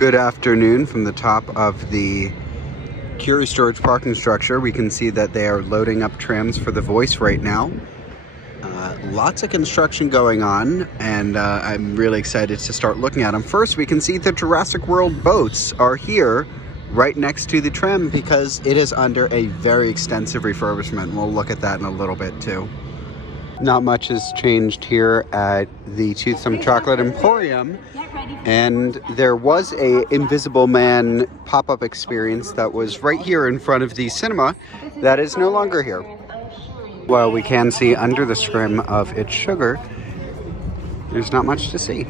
Good afternoon from the top of the Curie storage parking structure. We can see that they are loading up trams for the Voice right now. Lots of construction going on, and I'm really excited to start looking at them. First, we can see the Jurassic World boats are here right next to the tram because it is under a very extensive refurbishment. We'll look at that in a little bit too. Not much has changed here at the Toothsome Chocolate Emporium, and there was a Invisible Man pop-up experience that was right here in front of the cinema that is no longer here. While we can see under the scrim of It's Sugar, there's not much to see.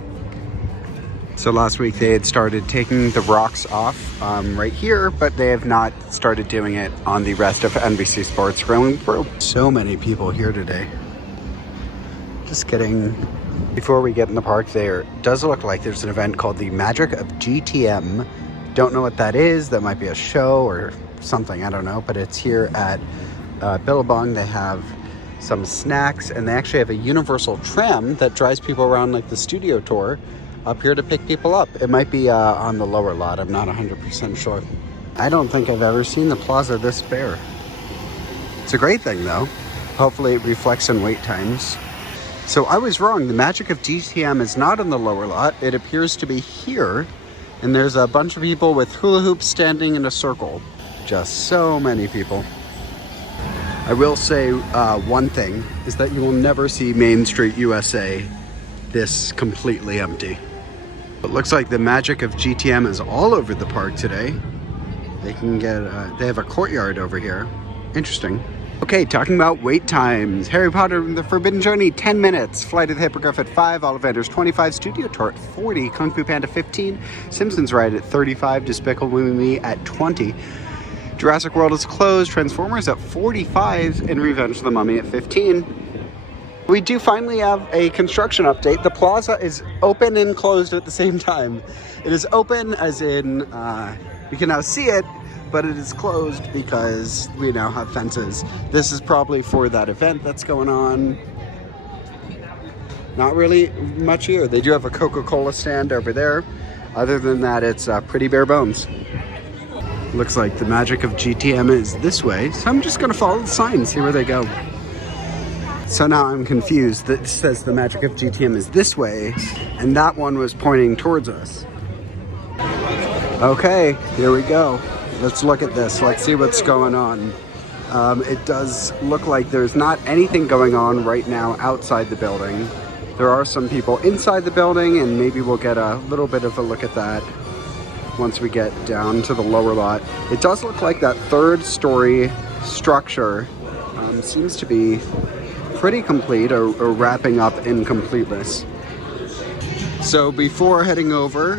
So last week they had started taking the rocks off right here, but they have not started doing it on the rest of NBC Sports going through. So many people here today. Just kidding. Before we get in the park, there does look like there's an event called the Magic of GTM. Don't know what that is. That might be a show or something, I don't know, but it's here at Billabong. They have some snacks, and they actually have a universal tram that drives people around like the studio tour up here to pick people up. It might be on the lower lot. I'm not 100% sure. I don't think I've ever seen the Plaza this bare. It's a great thing though. Hopefully it reflects in wait times. So I was wrong. The Magic of GTM is not in the lower lot. It appears to be here. And there's a bunch of people with hula hoops standing in a circle. Just so many people. I will say one thing is that you will never see Main Street USA this completely empty. It looks like the Magic of GTM is all over the park today. They can get, they have a courtyard over here. Interesting. Okay, talking about wait times. Harry Potter and the Forbidden Journey, 10 minutes. Flight of the Hippogriff at 5. Ollivanders 25. Studio Tour at 40. Kung Fu Panda 15. Simpsons Ride at 35. Despicable Me at 20. Jurassic World is closed. Transformers at 45. And Revenge of the Mummy at 15. We do finally have a construction update. The Plaza is open and closed at the same time. It is open as in we can now see it, but it is closed because we now have fences. This is probably for that event that's going on. Not really much here. They do have a Coca-Cola stand over there. Other than that, it's pretty bare bones. Looks like the Magic of GTM is this way, so I'm just gonna follow the sign, see where they go. So now I'm confused. That says the Magic of GTM is this way, and that one was pointing towards us. Okay, here we go. Let's look at this. Let's see what's going on. It does look like there's not anything going on right now outside the building. There are some people inside the building, and maybe we'll get a little bit of a look at that once we get down to the lower lot. It does look like that third story structure seems to be pretty complete or wrapping up in completeness. So before heading over,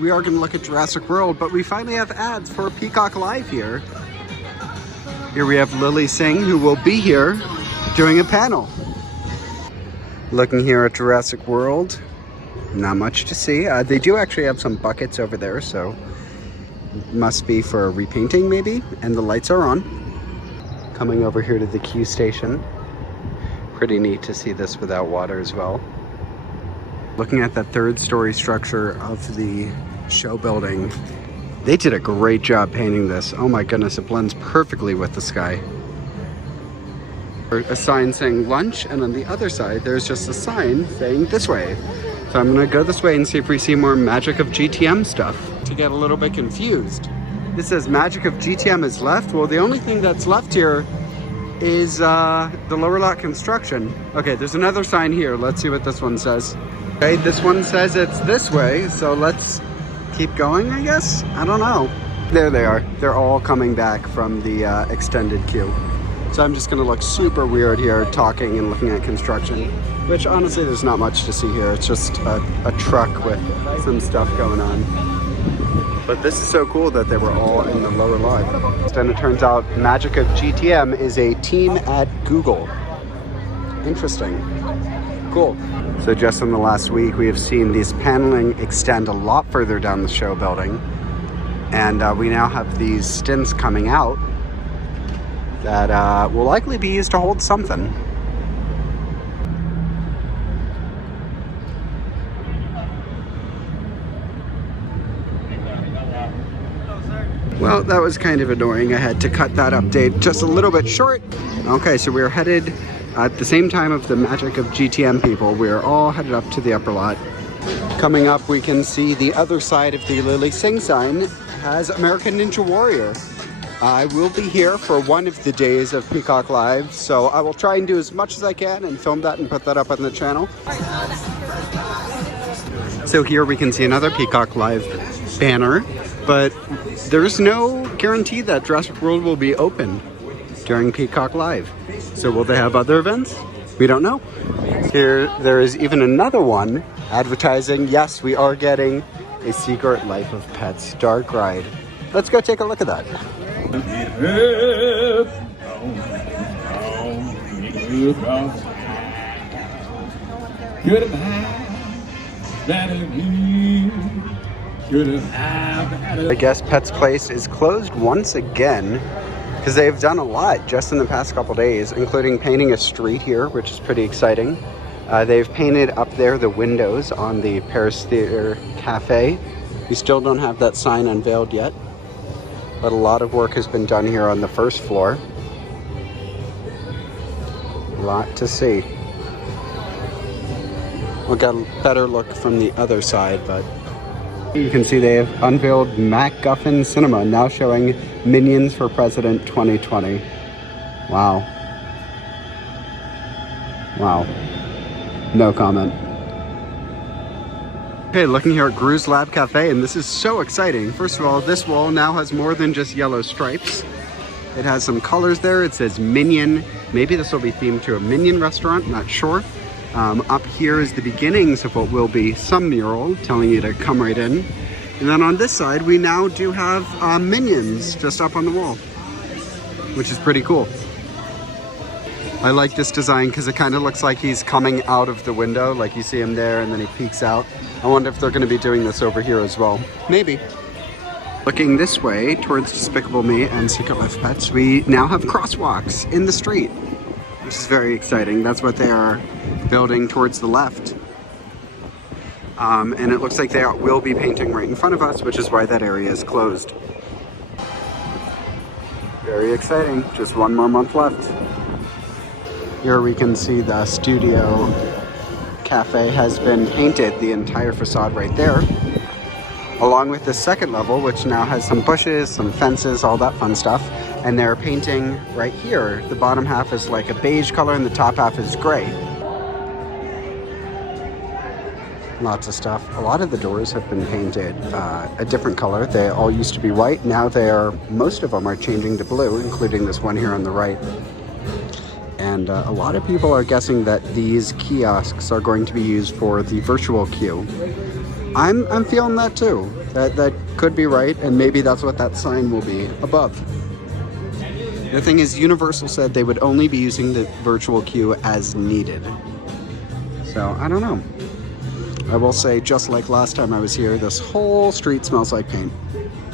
we are going to look at Jurassic World, but we finally have ads for Peacock Live here. Here we have Lily Singh, who will be here doing a panel. Looking here at Jurassic World, not much to see. They do actually have some buckets over there, so must be for repainting maybe, and the lights are on. Coming over here to the Q station. Pretty neat to see this without water as well. Looking at that third story structure of the show building, they did a great job painting this. Oh my goodness, it blends perfectly with the sky. A sign saying lunch, and on the other side there's just a sign saying this way. So I'm gonna go this way and see if we see more Magic of GTM stuff. To get a little bit confused, this says Magic of GTM is left. Well, the only thing that's left here is the lower lot construction. Okay, there's another sign here. Let's see what this one says. Okay, this one says it's this way, so let's keep going, I guess? I don't know. There they are. They're all coming back from the extended queue. So I'm just gonna look super weird here, talking and looking at construction, which honestly there's not much to see here. It's just a truck with some stuff going on. But this is so cool that they were all in the lower lot. And it turns out Magic of GTM is a team at Google. Interesting. Cool. So just in the last week, we have seen this paneling extend a lot further down the show building. And we now have these stints coming out that will likely be used to hold something. Well, that was kind of annoying. I had to cut that update just a little bit short. Okay, so we're headed at the same time of the magic of GTM people. We're all headed up to the upper lot. Coming up, we can see the other side of the Lily Singh sign has American Ninja Warrior. I will be here for one of the days of Peacock Live, so I will try and do as much as I can and film that and put that up on the channel. So here we can see another Peacock Live banner, but there's no guarantee that Jurassic World will be open during Peacock Live. So will they have other events? We don't know. Here, there is even another one advertising, yes, we are getting a Secret Life of Pets dark ride. Let's go take a look at that. I guess Pets Place is closed once again because they've done a lot just in the past couple days, including painting a street here, which is pretty exciting. They've painted up there the windows on the Paris Theater Cafe. We still don't have that sign unveiled yet, but a lot of work has been done here on the first floor. A lot to see. We'll get a better look from the other side, but you can see they have unveiled MacGuffin Cinema, now showing Minions for President 2020. Wow. Wow. No comment. Okay, looking here at Gru's Lab Cafe, and this is so exciting. First of all, this wall now has more than just yellow stripes. It has some colors there. It says Minion. Maybe this will be themed to a Minion restaurant, not sure. Up here is the beginnings of what will be some mural telling you to come right in. And then on this side, we now do have Minions just up on the wall, which is pretty cool. I like this design because it kind of looks like he's coming out of the window, like you see him there and then he peeks out. I wonder if they're going to be doing this over here as well. Maybe. Looking this way towards Despicable Me and Secret Life Pets, we now have crosswalks in the street, which is very exciting. That's what they are building towards the left. And it looks like they will be painting right in front of us, which is why that area is closed. Very exciting. Just one more month left. Here we can see the studio cafe has been painted, the entire facade right there, along with the second level, which now has some bushes, some fences, all that fun stuff. And they're painting right here. The bottom half is like a beige color and the top half is gray. Lots of stuff. A lot of the doors have been painted a different color. They all used to be white. Now most of them are changing to blue, including this one here on the right. And a lot of people are guessing that these kiosks are going to be used for the virtual queue. I'm feeling that too. That could be right, and maybe that's what that sign will be above. The thing is, Universal said they would only be using the virtual queue as needed. So, I don't know. I will say, just like last time I was here, this whole street smells like paint.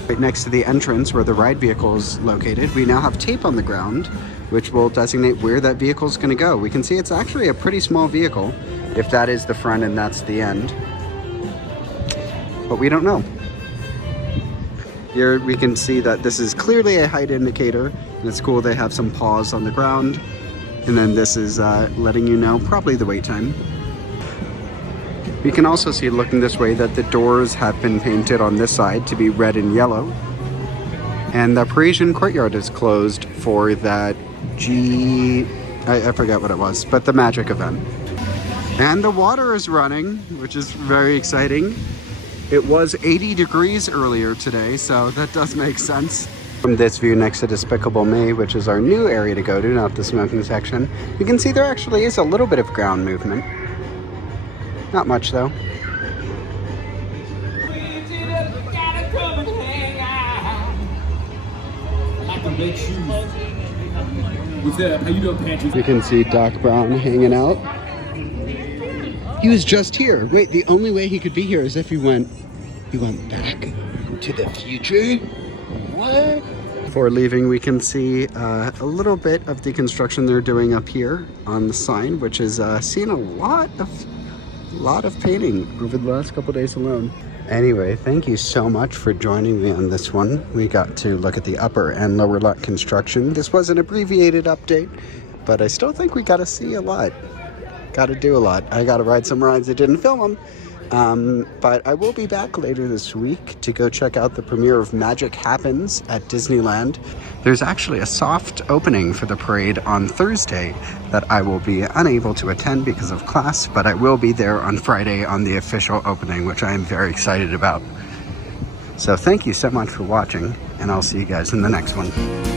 Right next to the entrance where the ride vehicle is located, we now have tape on the ground, which will designate where that vehicle is going to go. We can see it's actually a pretty small vehicle, if that is the front and that's the end. But we don't know. Here we can see that this is clearly a height indicator, and it's cool they have some paws on the ground. And then this is letting you know probably the wait time. We can also see, looking this way, that the doors have been painted on this side to be red and yellow. And the Parisian courtyard is closed for that I forget what it was, but the magic event. And the water is running, which is very exciting. It was 80 degrees earlier today, so that does make sense. From this view next to Despicable Me, which is our new area to go to, not the smoking section, you can see there actually is a little bit of ground movement. Not much though. You can see Doc Brown hanging out. He was just here. Wait, the only way he could be here is if he went back to the future? What? Before leaving, we can see a little bit of the construction they're doing up here on the sign, which has seen a lot of painting over the last couple days alone. Anyway, thank you so much for joining me on this one. We got to look at the upper and lower lot construction. This was an abbreviated update, but I still think we got to see a lot. Got to do a lot. I got to ride some rides. I didn't film them. But I will be back later this week to go check out the premiere of Magic Happens at Disneyland. There's actually a soft opening for the parade on Thursday that I will be unable to attend because of class, but I will be there on Friday on the official opening, which I am very excited about. So thank you so much for watching, and I'll see you guys in the next one.